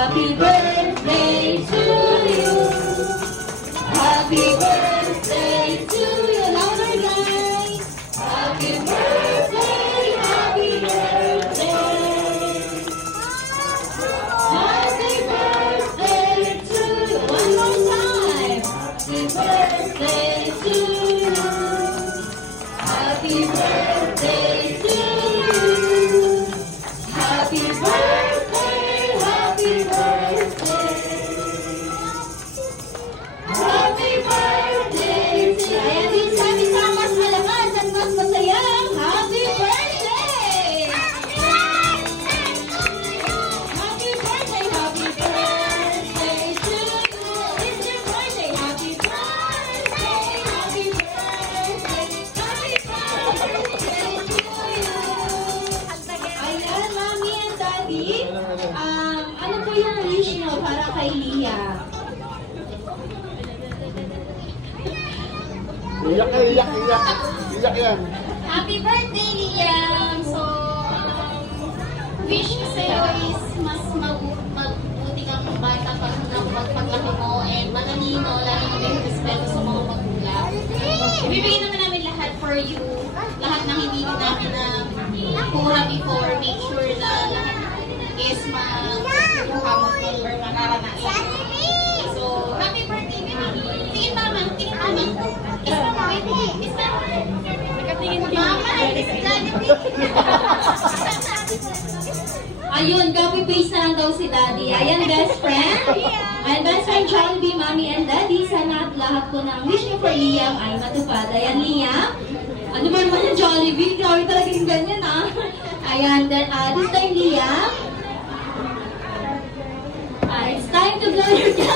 Happy birthday to you. Happy birthday to you. Louder, guys. Happy birthday, happy birthday. Happy birthday to you. One more time. Happy birthday to you. Happy birthday to you. Happy birthday, happy birthday. Happy birthday to you. Ayan din sabi sa mas malakas at mas masayang happy birthday! Happy birthday, happy birthday to you. It's your birthday. Happy birthday, happy birthday, happy birthday to you. Ayan, Mami and Daddy, ano po yung wish nyo para kay Lia? Iyak yan, iyak, iyak. Iyak yan. Happy birthday, Liam! So, wish ko sa'yo is mas mabuti kang bata paglaki mo and matalino, lalo mo yung respeto sa mga magulang. Ibibigay naman namin lahat for you. Lahat ng hindi namin na pura before. Make sure na lahat is makukuha mo or makaranasan. So, happy birthday, baby! Tingin mama, tingin mama. Kiss mama, baby. Kiss mama. Mama, kiss Jollibee. Ayun, copy-paste na lang daw si Daddy. Ayan, best friend. Ayan, best friend Jollibee, Mommy and Daddy. Sana at lahat po ng wish niyo for Liam ay matupad. Ayan, Liam. Ano ba naman yung Jollibee? Grabe talaga yung ganyan, ah. Ayan, then, this time, Liam. It's time to blow your candle.